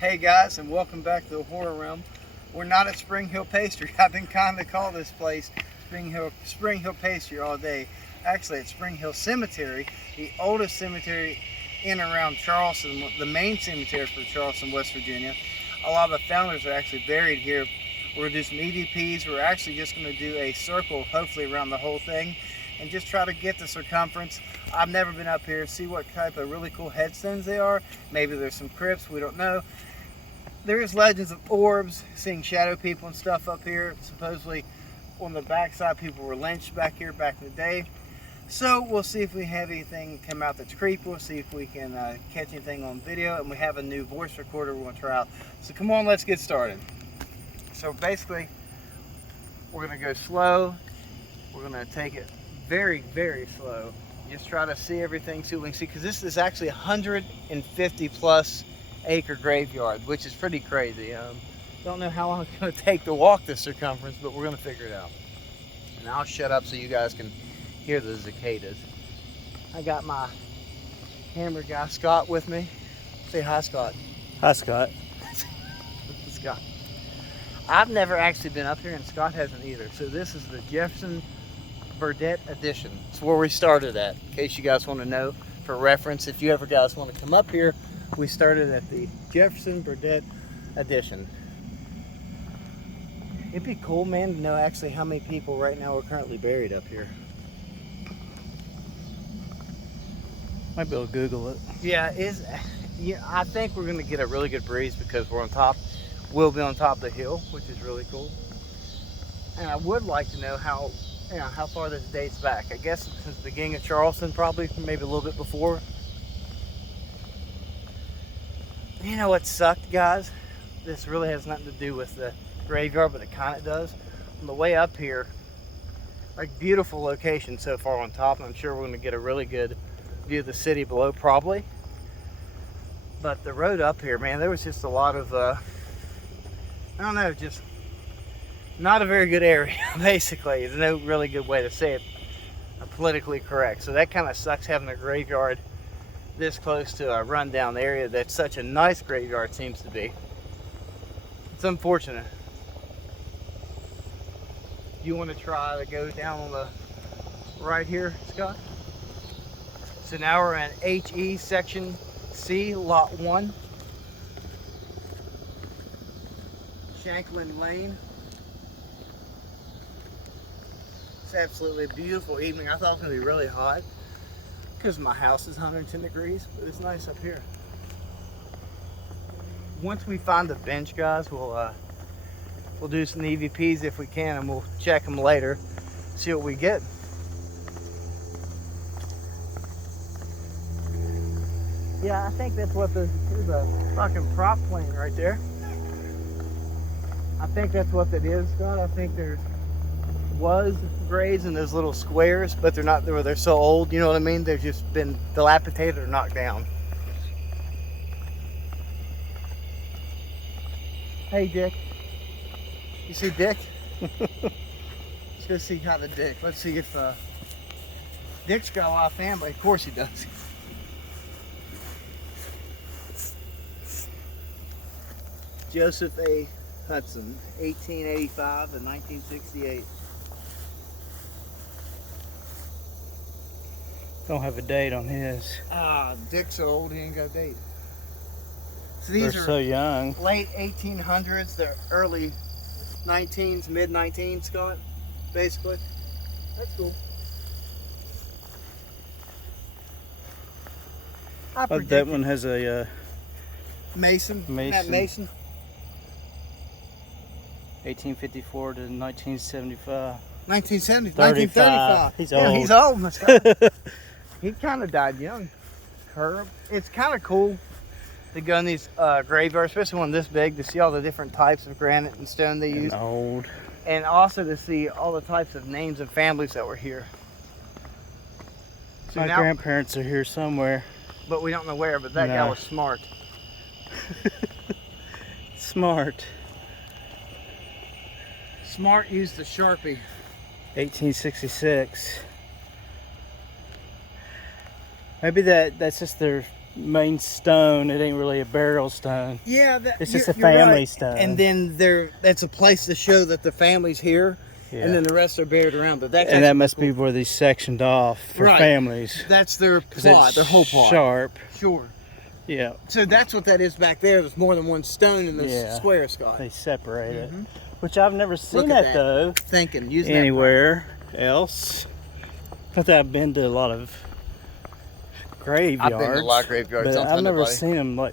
Hey guys, and welcome back to the Horror Realm. We're not at Spring Hill Pastry. I've been kind of call this place Spring Hill Pastry all day. Actually, it's Spring Hill Cemetery, the oldest cemetery in and around Charleston, the main cemetery for Charleston, West Virginia. A lot of the founders are actually buried here. We're going to do some EVPs. We're actually just going to do a circle, hopefully around the whole thing, and just try to get the circumference. I've never been up here, see what type of really cool headstones they are. Maybe there's some crypts, we don't know. There is legends of orbs, seeing shadow people and stuff up here. Supposedly on the backside people were lynched back here back in the day. So we'll see if we have anything come out that's creepy. We'll see if we can catch anything on video, and we have a new voice recorder we're going to try out. So come on, let's get started. So basically we're going to go slow. We're going to take it very, very slow. Just try to see everything, see what we can see, because this is actually 150 plus acre graveyard, which is pretty crazy. Don't know how long it's going to take to walk this circumference, but we're going to figure it out. And I'll shut up so you guys can hear the cicadas. I got my hammer guy Scott with me. Say hi, Scott. Hi, Scott. Scott. I've never actually been up here, and Scott hasn't either. So this is the Jefferson Burdett Edition. It's where we started at, in case you guys want to know for reference. If you ever guys want to come up here, we started at the Jefferson Burdett Edition. It'd be cool, man, to know actually how many people right now are currently buried up here. Might be able to Google it. Yeah, I think we're going to get a really good breeze because we're on top. We'll be on top of the hill, which is really cool. And I would like to know how far this dates back. I guess since the beginning of Charleston, probably, maybe a little bit before. You know what sucked, guys? This really has nothing to do with the graveyard, but it kind of does. On the way up here, like, beautiful location so far on top, and I'm sure we're going to get a really good view of the city below, probably. But the road up here, man, there was just a lot of, I don't know, just not a very good area, basically. There's no really good way to say it politically correct. So that kind of sucks, having a graveyard this close to a rundown area that's such a nice graveyard seems to be. It's unfortunate. You want to try to go down on the right here, Scott? So now we're in HE Section C, Lot 1. Shanklin Lane. It's absolutely a beautiful evening. I thought it was going to be really hot because my house is 110 degrees, but it's nice up here. Once we find the bench, guys, we'll do some EVPs if we can, and we'll check them later, see what we get. Yeah, I think that's what there's a fucking prop plane right there. I think that's what that is, Scott. I think there was graves in those little squares, but they're so old, you know what I mean? They've just been dilapidated or knocked down. Hey, Dick. You see Dick? Let's go see how the Dick. Let's see if Dick's got a lot of family. Of course he does. Joseph A. Hudson, 1885 to 1968. Don't have a date on his. Dick's so old he ain't got a date. So They're these are so young. late 1800s, they're early 19s, mid 19s, Scott, basically. That's cool. That one has a Mason. Mason. That Mason. 1854 to 1975. 1970, 35. 1935. He's Yeah, old. he's old. He kind of died young. Herb. It's kind of cool to go in these graveyards, especially one this big, to see all the different types of granite and stone they use. And old. And also to see all the types of names and families that were here. So My now, grandparents are here somewhere. but we don't know where, but that guy No. was smart. Smart. Smart used the Sharpie. 1866. Maybe that's just their main stone. It ain't really a burial stone. Yeah, It's just a family stone. And then that's a place to show that the family's here, Yeah. and then the rest are buried around. But that's And that actually must cool. be where they sectioned off for Right. families. That's their 'Cause plot, it's their whole plot. sharp. Sure. Yeah. So that's what that is back there. There's more than one stone in this Yeah. square, Scott. They separate it. Mhm. Which I've never seen at that that. though Thinking, using that. anywhere else. But I've been to a lot of graveyards. I've been to a lot of graveyards. But Don't tell I've never nobody.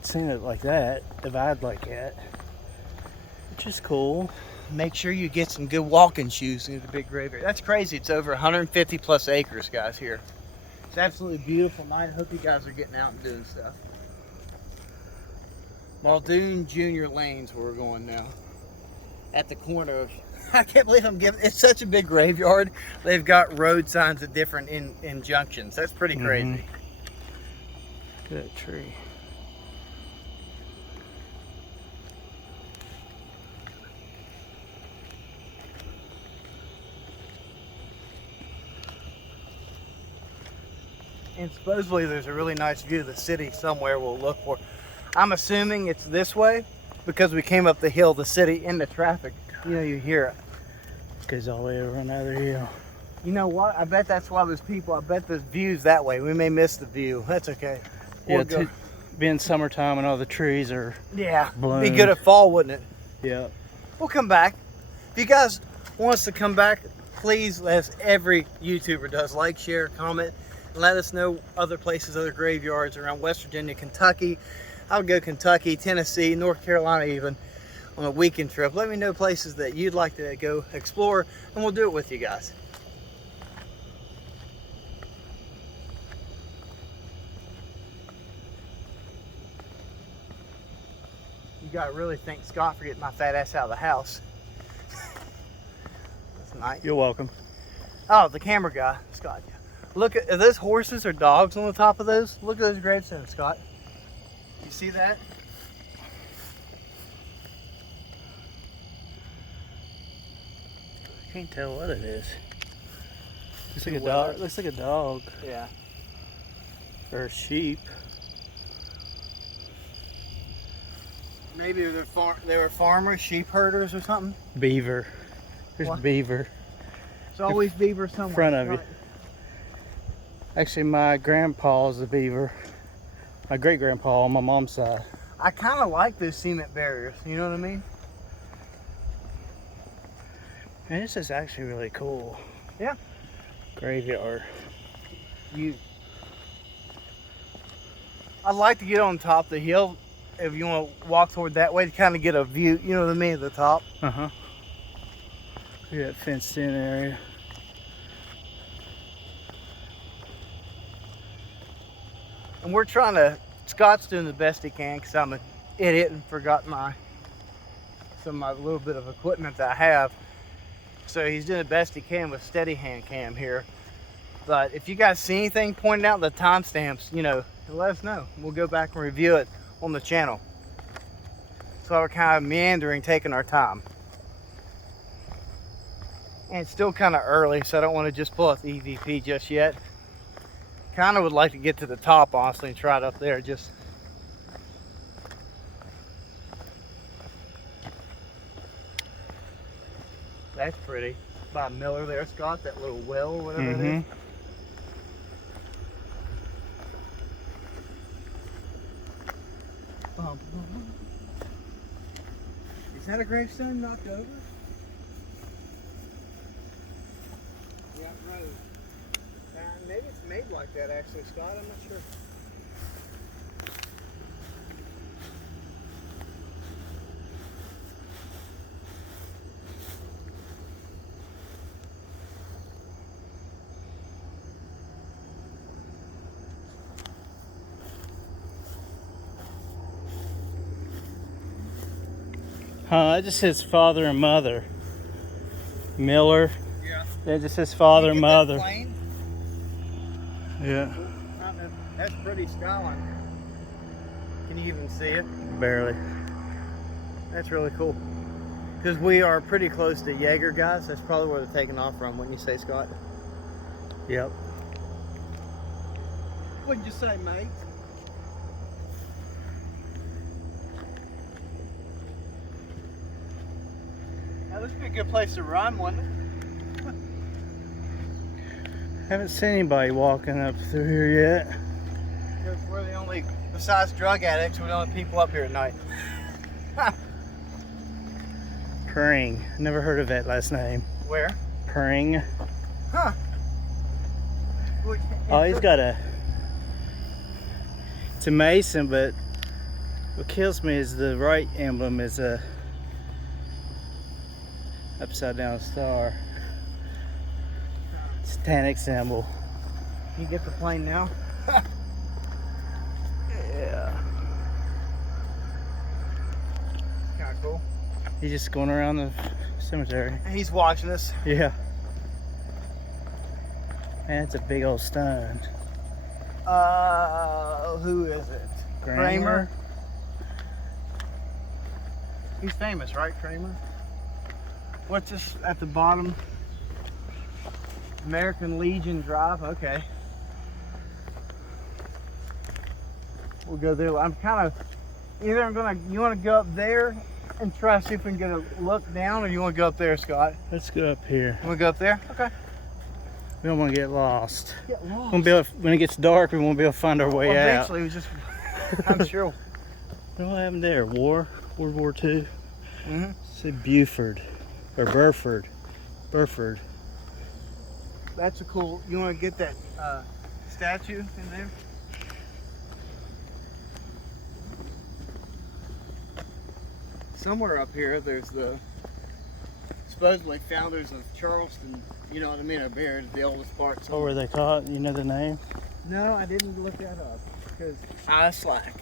seen it like that, divided like that. Which is cool. Make sure you get some good walking shoes into the big graveyard. That's crazy. It's over 150 plus acres, guys, here. It's absolutely beautiful night. I hope you guys are getting out and doing stuff. Muldoon Junior Lane's where we're going now. At the corner of, I can't believe I'm giving, it's such a big graveyard. They've got road signs at different in junctions. That's pretty crazy. Look at that tree. And supposedly there's a really nice view of the city somewhere we'll look for. I'm assuming it's this way because we came up the hill, the city, in the traffic. You know, you hear it. Goes all the way over another hill. You know what? I bet that's why there's people. I bet there's views that way. We may miss the view. That's okay. Yeah, We'll go. being summertime and all the trees are Yeah. bloomed. Be good at fall, wouldn't it? Yeah. We'll come back. If you guys want us to come back, please, as every YouTuber does, like, share, comment, and let us know other places, other graveyards around West Virginia, Kentucky. I would go Kentucky, Tennessee, North Carolina even on a weekend trip. Let me know places that you'd like to go explore, and we'll do it with you guys. You gotta really thank Scott for getting my fat ass out of the house. That's nice. You're welcome. Oh, the camera guy, Scott. Look at, are those horses or dogs on the top of those? Look at those gravestones, Scott. You see that? I can't tell what it is. Looks like a Well, dog. Looks like a dog Yeah. or a sheep. Maybe they were farmers, sheep herders or something. Beaver. There's What? beaver. There's always beaver somewhere. In front of you. Right. Actually, my grandpa's a beaver. My great grandpa on my mom's side. I kind of like those cement barriers. You know what I mean? Man, this is actually really cool. Yeah. Graveyard. I'd like to get on top of the hill if you want to walk toward that way to kind of get a view. You know what I mean? At the top. Uh huh. Look at that fenced in area. And we're trying to, Scott's doing the best he can because I'm an idiot and forgot some of my little bit of equipment that I have. So he's doing the best he can with steady hand cam here. But if you guys see anything pointed out, the timestamps, you know, let us know. We'll go back and review it on the channel. So we're kind of meandering, taking our time. And it's still kind of early, so I don't want to just pull out the EVP just yet. Kind of would like to get to the top, honestly, and try it up there. Just that's pretty. By Miller there, Scott, that little well or whatever it is. Is that a gravestone knocked over? Yeah, road. Maybe it's made like that actually, Scott. I'm not sure. Huh, it just says father and mother. Miller. Yeah. It just says father and mother. Yeah. That's pretty skyline. Can you even see it? Barely. That's really cool. Because we are pretty close to Jaeger, guys. That's probably where they're taking off from, wouldn't you say, Scott? Yep. What'd you say, mate? this would be a good place to run, wouldn't it? Haven't seen anybody walking up through here yet. Because we're the only, besides drug addicts, we're the only people up here at night. Pring. Never heard of that last name. Where? Pring. Huh. Oh, he's got a... It's a mason, but what kills me is the right emblem is a upside down star. Satanic symbol. Can you get the plane now? Yeah. It's kind of cool. He's just going around the cemetery. He's watching us. Yeah. Man, it's a big old stone. Who is it? Kramer? He's famous, right, Kramer? What's this at the bottom? American Legion Drive. Okay. We'll go there. I'm kind of you want to go up there and try to see if we can get a look down, or you want to go up there, Scott? Let's go up here. You want to go up there? Okay. We don't want to get lost. Get lost. Won't be able to, when it gets dark, we won't be able to find our way Well, out. eventually, we just. I'm sure. What happened there? World War II? Mm-hmm. Say Buford or Burford. Burford. That's a cool. You want to get that statue in there? Somewhere up here, there's the supposedly founders of Charleston. You know what I mean? Up here is the oldest part. What were they called? You know the name? No, I didn't look that up because I slack.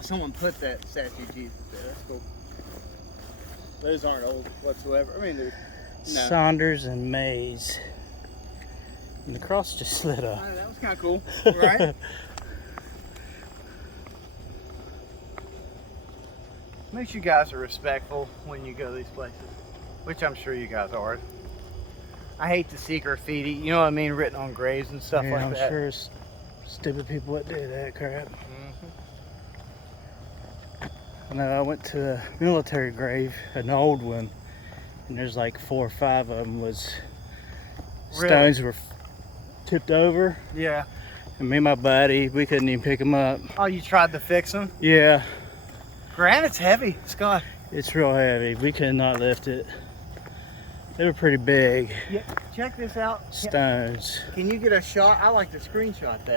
Someone put that statue of Jesus there. That's cool. Those aren't old whatsoever. I mean, they're no. Saunders and Mays. And the cross just lit up. Oh, that was kind of cool, right? Make sure you guys are respectful when you go to these places, which I'm sure you guys are. I hate to see graffiti, you know what I mean, written on graves and stuff Yeah, like I'm that. sure it's stupid people that do that crap. I know I went to a military grave, an old one, and there's like 4 or 5 of them was Really? stones were tipped over, Yeah. and me and my buddy, we couldn't even pick them up. Oh, you tried to fix them? Yeah, Granite's heavy, Scott. it's real heavy. We could not lift it. They were pretty big Yeah. Check this out. stones. Can you get a shot? I like to screenshot that.